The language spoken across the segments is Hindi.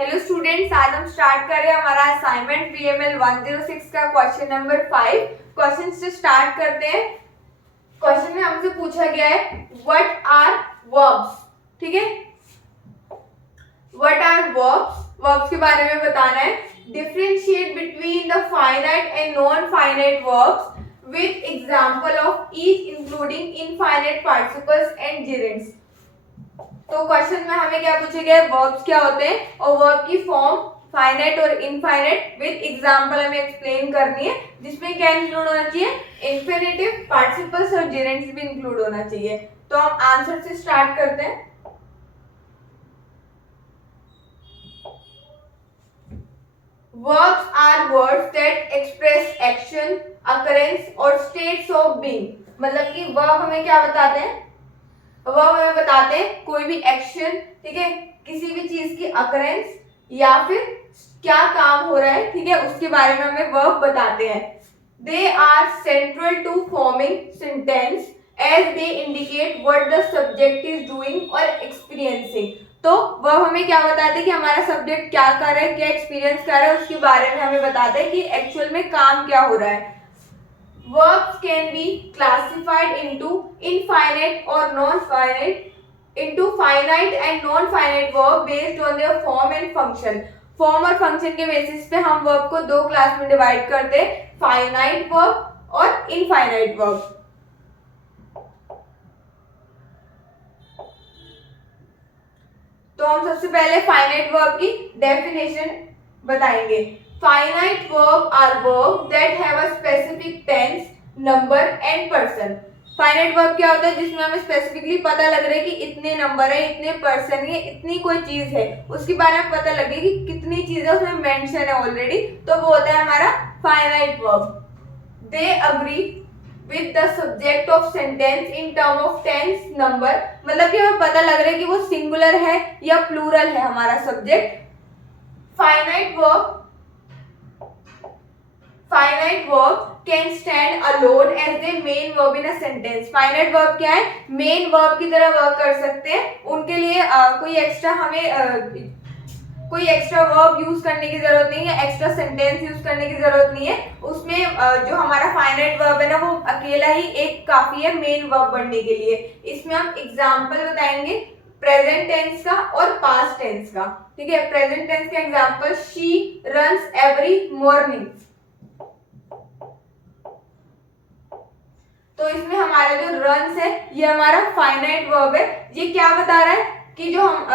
हेलो स्टूडेंट्स, आज हम स्टार्ट कर रहे हैं हमारा असाइनमेंट VML 106 का क्वेश्चन नंबर 5। क्वेश्चन से स्टार्ट करते हैं। क्वेश्चन में हमसे पूछा गया है व्हाट आर वर्ब्स। ठीक है, व्हाट आर वर्ब्स, वर्ब्स के बारे में बताना है। Differentiate between the finite and non finite verbs with example of each including infinite participles and gerunds. तो क्वेश्चन में हमें क्या पूछे गए, वर्ब्स क्या होते हैं और वर्ब की फॉर्म फाइनाइट और इनफाइनाइट विद एग्जांपल हमें एक्सप्लेन करनी है, जिसमें क्या इंक्लूड होना चाहिए, इंफिनिटिव, पार्टिसिपल्स और जेरेंड्स भी इंक्लूड होना चाहिए। तो हम आंसर से स्टार्ट करते हैं। Verbs are words that express action, occurrence और states of being। मतलब कि verb हमें क्या बताते हैं, वर्ब हमें बताते हैं कोई भी एक्शन, ठीक है, किसी भी चीज की अकरेंस या फिर क्या काम हो रहा है, ठीक है, उसके बारे में हमें वर्ब बताते हैं। They are central to forming sentence as they indicate what the subject is doing और एक्सपीरियंसिंग। तो वर्ब हमें क्या बताते हैं कि हमारा सब्जेक्ट क्या कर रहा है, क्या एक्सपीरियंस कर रहा है, उसके बारे में हमें बताते हैं कि एक्चुअल में काम क्या हो रहा है। Verbs can be classified into infinite or non-finite, into finite and non-finite verb based on their form and function। Form और फंक्शन के बेसिस पे हम वर्ब को दो क्लास में डिवाइड करते हैं, फाइनाइट वर्ब और इनफाइनाइट वर्ब। तो हम सबसे पहले फाइनाइट वर्ब की डेफिनेशन बताएंगे। Finite verb are verbs that have a specific tense, number and person। Finite verb क्या होता है, जिसमें हमें स्पेसिफिकली पता लग रहा है कि इतने नंबर है, इतने पर्सन है, इतनी कोई चीज है, उसके बारे में पता लगे कि कितनी चीज है, उसमें मेंशन है ऑलरेडी, तो वो होता है हमारा finite verb. They agree with the subject of sentence in term of tense, number. मतलब कि हमें पता लग रहा है कि वो सिंगुलर है या प्लूरल है हमारा subject. Finite verb Finite verb can stand alone as the main verb in a sentence। Finite verb क्या है, main verb की तरह वर्क कर सकते हैं, उनके लिए कोई एक्स्ट्रा हमें कोई एक्स्ट्रा वर्ब यूज करने की जरूरत नहीं है, एक्स्ट्रा सेंटेंस यूज करने की जरूरत नहीं है। उसमें जो हमारा फाइनाइट वर्ब है ना, वो अकेला ही एक काफी है मेन वर्ब बनने के लिए। इसमें हम एग्जांपल बताएंगे प्रेजेंट टेंस का और पास्ट टेंस का। ठीक है, प्रेजेंट टेंस का example, she runs every morning. तो इसमें हमारा जो रन्स है ये हमारा फाइनाइट वर्ब है। ये क्या बता रहा है कि जो हम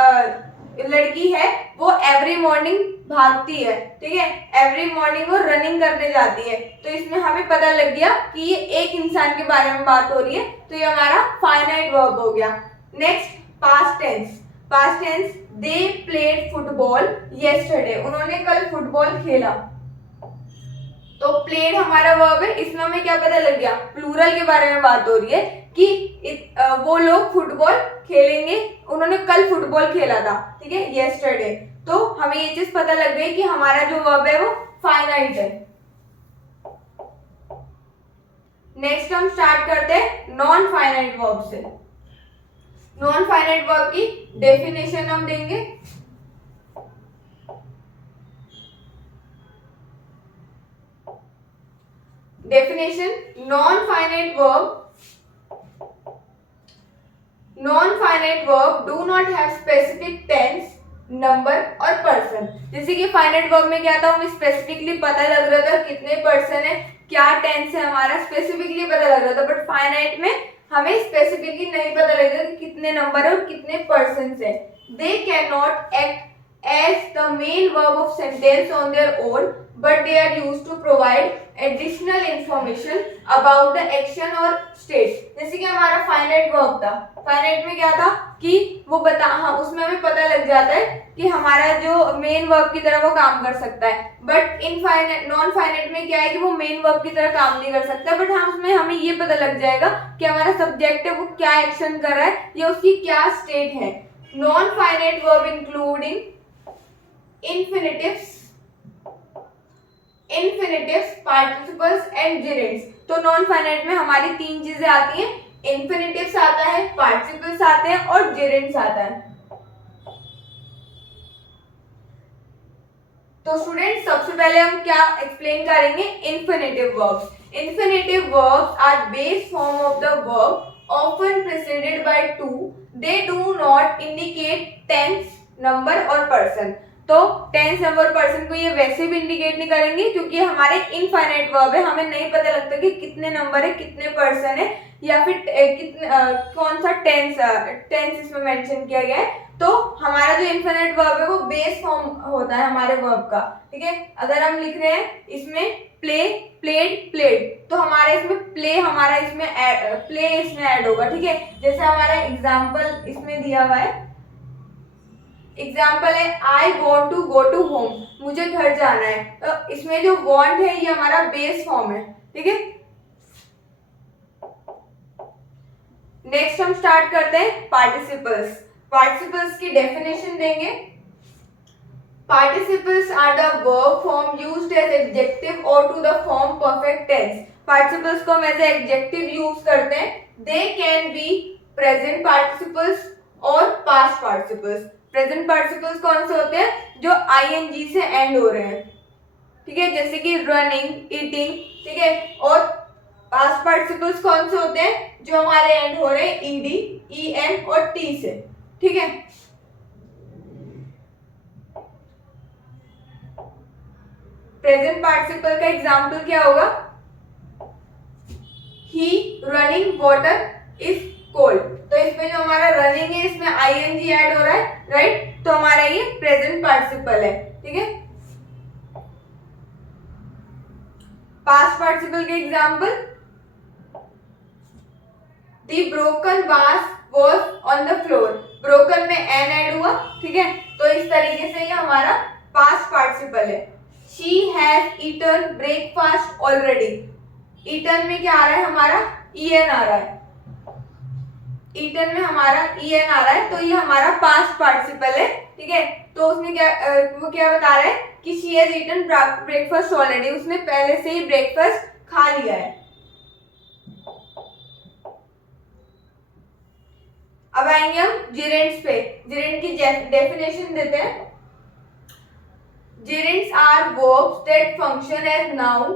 लड़की है वो एवरी मॉर्निंग भागती है, ठीक है, एवरी मॉर्निंग वो रनिंग करने जाती है। तो इसमें हमें पता लग गया कि ये एक इंसान के बारे में बात हो रही है, तो ये हमारा फाइनाइट वर्ब हो गया। Next, past tense. Past tense, they played football yesterday. उन्होंने कल फुटबॉल खेला। तो प्लेड हमारा वर्ब है, इसमें हमें क्या पता लग गया, प्लूरल के बारे में बात हो रही है कि वो लोग फुटबॉल खेलेंगे, उन्होंने कल फुटबॉल खेला था, ठीक है, येस्टरडे। तो हमें ये चीज पता लग गई कि हमारा जो वर्ब है वो फाइनाइट है। नेक्स्ट हम स्टार्ट करते हैं नॉन फाइनाइट वर्ब से। नॉन फाइनाइट वर्ब की डेफिनेशन हम देंगे। Definition: non-finite verb do not have specific tense, number और person। जैसे कि फाइनाइट वर्ब में क्या था, हमें स्पेसिफिकली पता लग रहा था कितने पर्सन है, क्या टेंस है, हमारा स्पेसिफिकली पता लग रहा था। बट फाइनाइट में हमें स्पेसिफिकली नहीं पता लग रहा कि कितने नंबर है और कितने पर्सन है। They cannot act as the main verb of sentence on their own, but they are used to provide additional information about the action or state। जैसे कि हमारा फाइनाइट वर्ब था, फाइनाइट में क्या था कि वो उसमें हमें पता लग जाता है कि हमारा जो मेन वर्ब की तरह वो काम कर सकता है। बट इनफाइनाइट, नॉन फाइनाइट में क्या है कि वो मेन वर्ब की तरह काम नहीं कर सकता, बट हम उसमें हमें ये पता लग जाएगा कि हमारा सब्जेक्ट है वो क्या एक्शन कर रहा है या उसकी क्या स्टेट है। Non finite verb including infinitives, participles and gerunds. तो नॉन फाइनाइट में हमारी तीन चीजें आती हैं, इन्फिनिटिव्स आता है, पार्टिसिपल्स आते हैं और जेरेंड्स आता है। तो स्टूडेंट सबसे पहले हम क्या एक्सप्लेन करेंगे, infinitive verbs. Infinitive verbs are base form of the verb, often preceded by to. They do not indicate tense, number और person. तो टेंस, नंबर, पर्सन को ये वैसे भी इंडिकेट नहीं करेंगे क्योंकि हमारे इनफाइनाइट वर्ब है, हमें नहीं पता लगता कि कितने नंबर है, कितने पर्सन है, या फिर कौन सा टेंस इसमें मेंशन किया गया है. तो हमारा जो इनफाइनाइट वर्ब है वो बेस फॉर्म होता है हमारे वर्ब का. ठीक है, अगर हम लिख रहे हैं इसमें प्ले, प्लेड, प्लेड, तो हमारे इसमें प्ले, हमारा इसमें प्ले इसमें ऐड होगा. ठीक है, जैसे हमारा एग्जाम्पल इसमें दिया हुआ है. एग्जाम्पल है I want to go to home, मुझे घर जाना है. तो इसमें जो वॉन्ट है ये हमारा बेस फॉर्म है. ठीक है, नेक्स्ट हम स्टार्ट करते हैं पार्टिसिपल्स. पार्टिसिपल्स की डेफिनेशन देंगे. Participles are the verb form used as adjective or to the form perfect tense. Participles को हम ऐसे adjective यूज करते हैं. They can be present participles और past participles. Present participles कौन से होते हैं, जो ing से end हो रहे हैं. ठीक है, जैसे कि running, eating. ठीक है, और past participles कौन से होते हैं, जो हमारे end हो रहे हैं ed, en और t से. ठीक है, प्रेजेंट पार्टिसिपल का एग्जाम्पल क्या होगा, ही रनिंग वाटर इज कोल्ड. तो इसमें जो हमारा रनिंग है इसमें ing ऐड हो रहा है, राइट. तो हमारा ये प्रेजेंट पार्टिसिपल है. ठीक है, पास्ट पार्टिसिपल के एग्जाम्पल, द ब्रोकन वास was on the floor. Broken में एन ऐड हुआ. ठीक है, तो इस तरीके से ये हमारा पास्ट पार्टिसिपल है. She has eaten breakfast already. Eaten में क्या आ रहा है, हमारा en आ रहा है. Eaten में हमारा en आ रहा है, तो ये हमारा पास्ट पार्टिसिपल है. ठीक है, तो उसने वो क्या बता रहा है कि she has eaten breakfast already. उसने पहले से ही ब्रेकफास्ट खा लिया है. अब आएंगे हम जिरेंट्स पे. जिरेंट की डेफिनेशन देते हैं. Gerunds are verbs that function as noun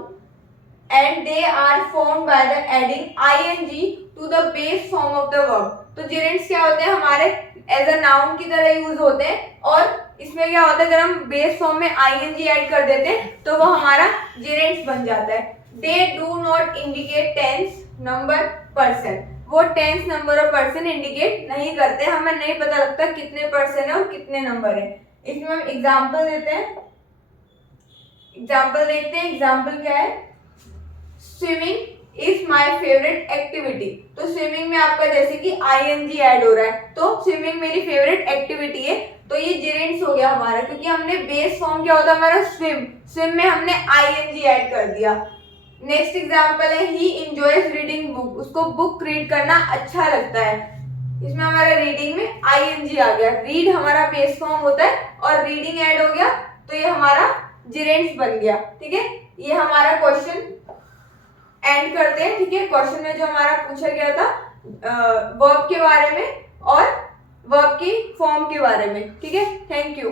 and they are formed by the adding ing to the base form of the verb. तो gerunds क्या होते हैं, हमारे as a noun की तरह यूज होते हैं. और इसमें क्या होता है, अगर हम बेस फॉर्म में ing ऐड कर देते हैं तो वो हमारा gerunds बन जाता है. They do not indicate tense, number, person. वो टेंस, नंबर और पर्सन इंडिकेट नहीं करते. हमें नहीं पता लगता कितने पर्सन है और कितने नंबर है. इसमें हम एग्जाम्पल देते हैं. एग्जाम्पल देखते हैं. एग्जाम्पल क्या है, swimming is my favourite activity. तो स्विमिंग में आपका जैसे कि ing ऐड हो रहा है, तो स्विमिंग मेरी फेवरेट एक्टिविटी है. तो ये जेरेंट्स हो गया हमारा, क्योंकि हमने बेस फॉर्म क्या होता है हमारा स्विम, स्विम में हमने ing ऐड कर दिया. नेक्स्ट एग्जाम्पल है, ही एंजॉयज रीडिंग बुक. उसको बुक रीड करना अच्छा लगता है. इसमें हमारा रीडिंग में ing आ गया. रीड हमारा बेस फॉर्म होता है और रीडिंग ऐड हो गया, तो ये हमारा जेरेंट्स बन गया. ठीक है, ये हमारा क्वेश्चन एंड करते हैं. ठीक है, क्वेश्चन में जो हमारा पूछा गया था वर्ब के बारे में और वर्ब की फॉर्म के बारे में. ठीक है, थैंक यू.